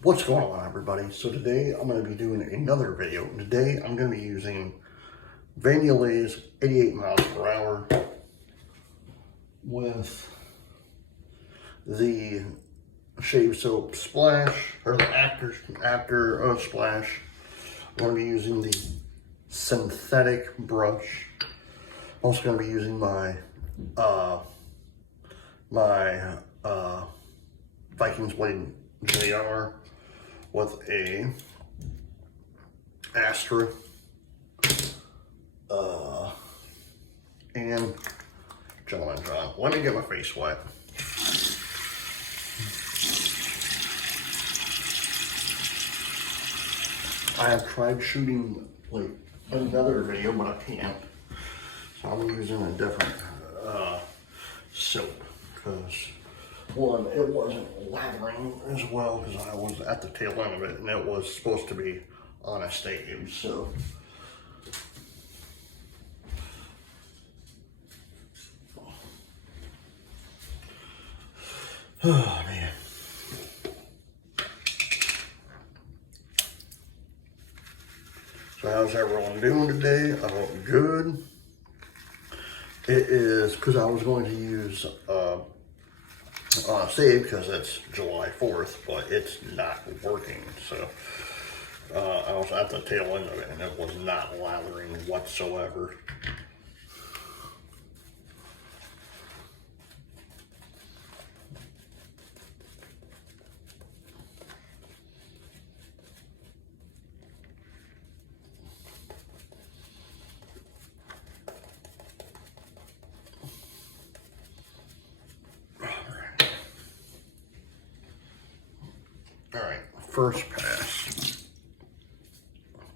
What's going on, everybody? So today I'm going to be doing another video. Today I'm going to be using Yulay's 88 miles per hour with the shave soap splash, or the after splash. I'm going to be using the synthetic brush. I'm also going to be using my Vikings Blade JR with a Astra and Gentleman John. Let me get my face wet. I have tried shooting like another video, but I can't. So I'm using a different soap because one, it wasn't lathering as well because I was at the tail end of it and it was supposed to be on a stage. So oh man. So how's everyone doing today? I hope good. It is because I was going to use save because it's July 4th, but it's not working. So I was at the tail end of it and it was not lathering whatsoever. All right, first pass.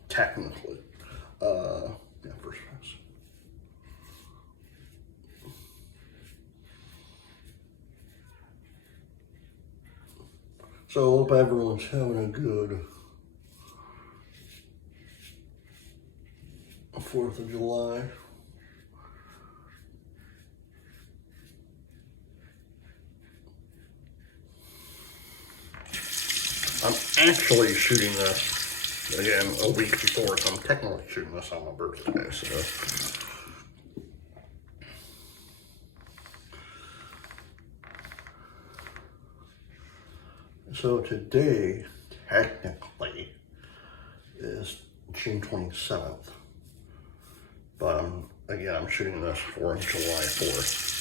Technically, yeah, first pass. So I hope everyone's having a good 4th of July. I'm actually shooting this, again, a week before, so I'm technically shooting this on my birthday, So today, technically, is June 27th, but I'm shooting this for July 4th.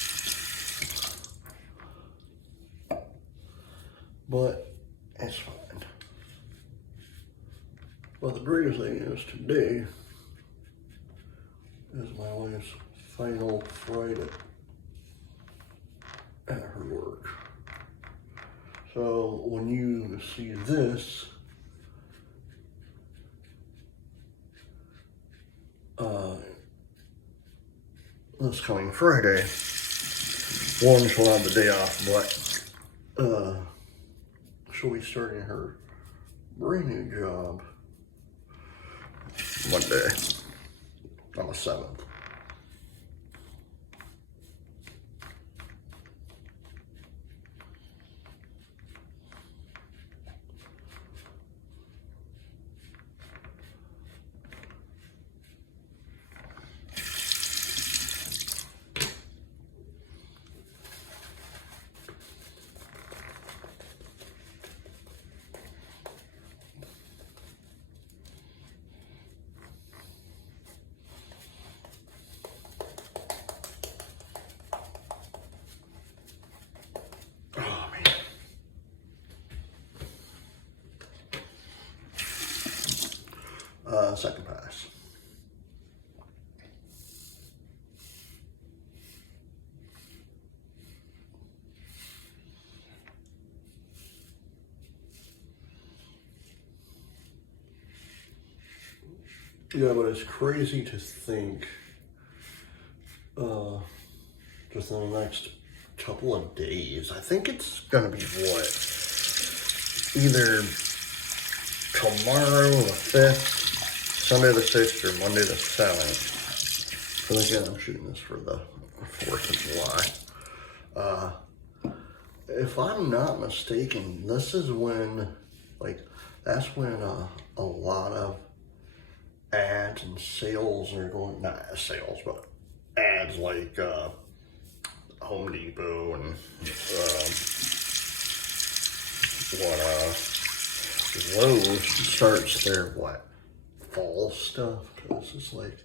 But it's fine. Well, the greatest thing is today is my wife's final Friday at her work. So when you see this, this coming Friday, one, she'll have the day off, but she'll be starting her brand new job Monday on the 7th. Second pass. Yeah, but it's crazy to think just in the next couple of days, I think it's gonna be what? Either tomorrow the 5th, Sunday the 6th, or Monday the 7th. But again, I'm shooting this for the 4th of July. If I'm not mistaken, this is when Like, that's when a lot of ads and sales are going, not sales, but ads like Home Depot and Lowe's starts their fall stuff, because it's like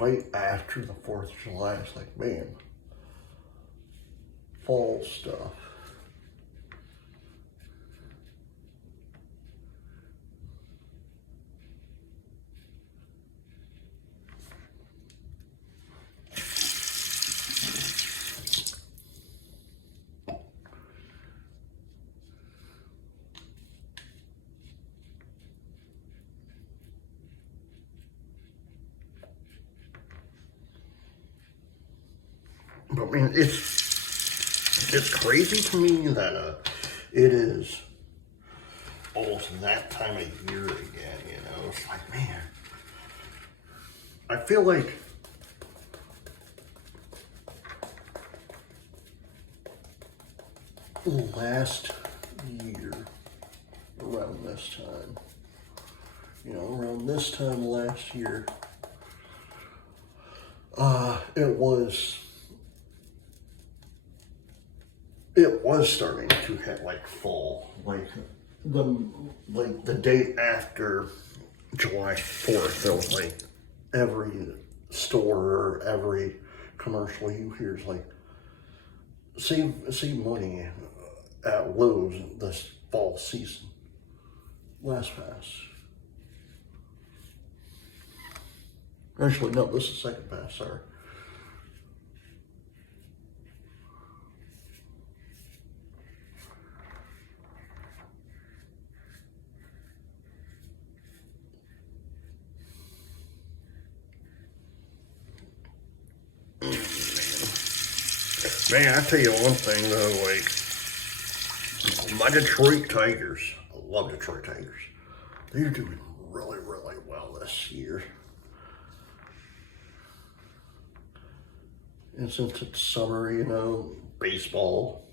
right after the 4th of July. It's like, man, fall stuff. But man, it's crazy to me that it is almost that time of year again. You know, it's like, man, I feel like last year around this time, around this time last year, it was starting to hit like fall, like the day after July 4th. It was like every store, every commercial you hear is like, save money at Lowe's this fall season. Last pass. Actually, no, this is second pass, sorry. Man, I tell you one thing though, like my Detroit Tigers, I love Detroit Tigers. They're doing really, really well this year. And since it's summer, baseball,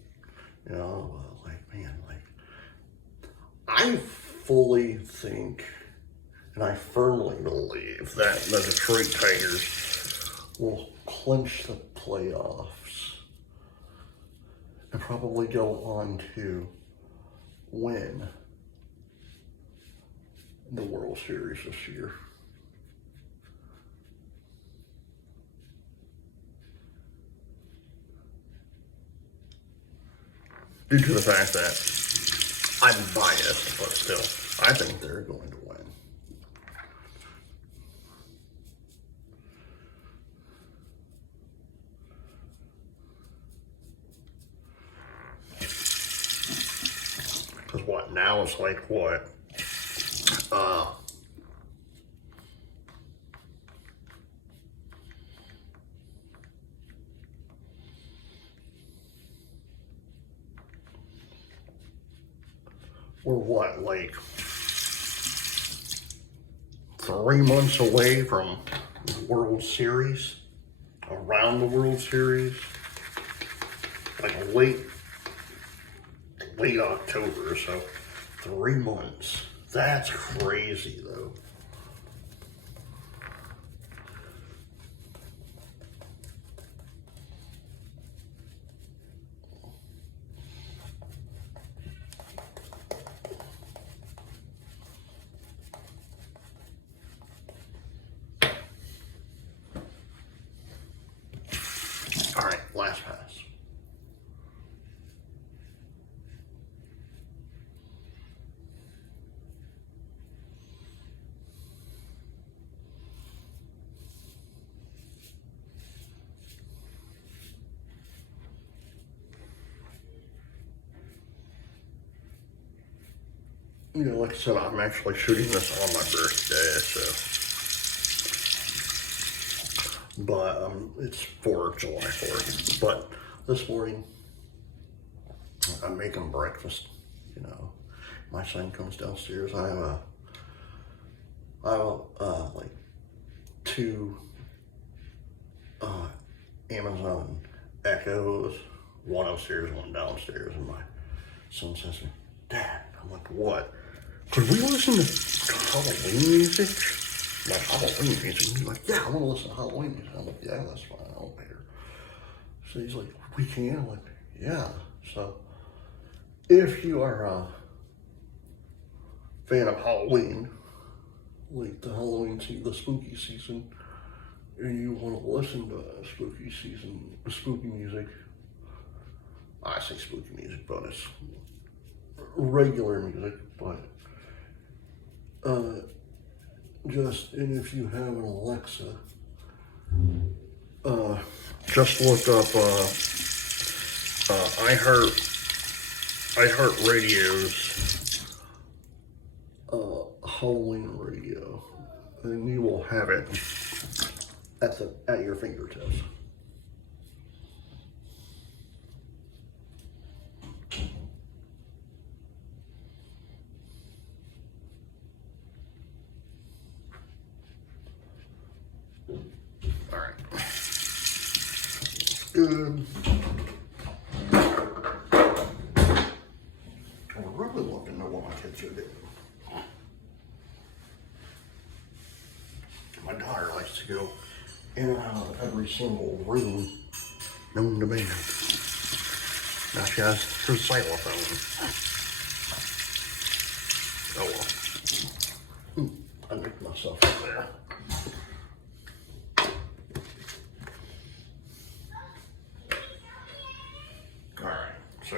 like, man, like, I fully think, and I firmly believe that the Detroit Tigers will clinch the playoffs and probably go on to win the World Series this year. Due to the fact that I'm biased, but still, I think they're going to win. Because what, now it's like what? We're what, like 3 months away from the World Series? Around the World Series? Like late October, so 3 months. That's crazy though. All right, last pass. Like I said, I'm actually shooting this on my birthday, so. But it's for July 4th. But this morning, I'm making breakfast. My son comes downstairs. I have like 2 Amazon Echoes, one upstairs, one downstairs, and my son says to me, "Dad," I'm like, what? Could we listen to Halloween music? Like Halloween music? And he's like, yeah, I want to listen to Halloween music. I'm like, yeah, that's fine. I don't care. So he's like, we can? I'm like, yeah. So if you are a fan of Halloween, like the Halloween season, the spooky season, and you want to listen to spooky music, I say spooky music, but it's regular music, but and if you have an Alexa, just look up iHeartRadio's Halloween radio, and you will have it at your fingertips. All right, good. I'm really looking at what my kids are doing. My daughter likes to go in and out of every single room known to man. Now she has her xylophone. Oh well. I nicked myself up there. Alright, so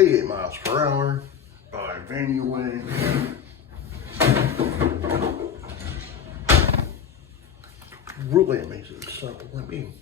88 miles per hour by Yulay. Really amazing. So let me